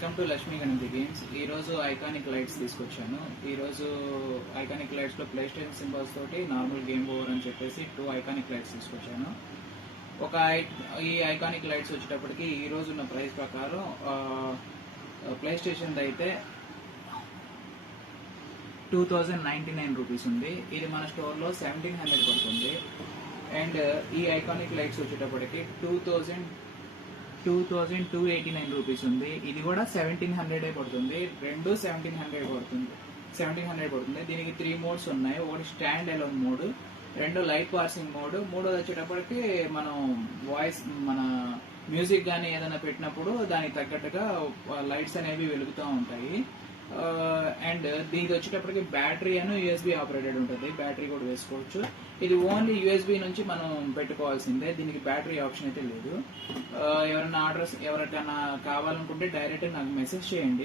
Welcome to Lakshmi Ganapati games. ఈరోజు iconic lights తీసుకొచ్చాను. ఈరోజు ఐకానిక్ లైట్స్లో ప్లే స్టేషన్ సింబల్స్ తోటి నార్మల్ గేమ్ ఓవర్ అని చెప్పేసి 2 ఐకానిక్ లైట్స్ తీసుకొచ్చాను. ఈ ఐకానిక్ లైట్స్ వచ్చేటప్పటికి ఈరోజు ఉన్న ప్రైస్ ప్రకారం ప్లే స్టేషన్ అయితే 2099 రూపీస్ ఉంది. ఇది మన స్టోర్లో 1700 పడుతుంది. అండ్ ఈ ఐకానిక్ లైట్స్ వచ్చేటప్పటికి 2289 రూపీస్ ఉంది. ఇది కూడా 1700 పడుతుంది. రెండు 1700 పడుతుంది. దీనికి 3 మోడ్స్ ఉన్నాయి. ఒకటి స్టాండ్ అలోన్ మోడ్, రెండు లైట్ పార్సింగ్ మోడ్, మూడోది వచ్చేటప్పటికి మనం వాయిస్ మన మ్యూజిక్ కానీ ఏదైనా పెట్టినప్పుడు దానికి తగ్గట్టుగా లైట్స్ అనేవి వెలుగుతూ ఉంటాయి. అండ్ దీనికి వచ్చేటప్పటికి బ్యాటరీ అని యూఎస్బీ ఆపరేటెడ్ ఉంటుంది. బ్యాటరీ కూడా వేసుకోవచ్చు. ఇది ఓన్లీ యూఎస్బీ నుంచి మనం పెట్టుకోవాల్సిందే. దీనికి బ్యాటరీ ఆప్షన్ అయితే లేదు. ఎవరైనా కావాలనుకుంటే డైరెక్ట్ నాకు మెసేజ్ చేయండి.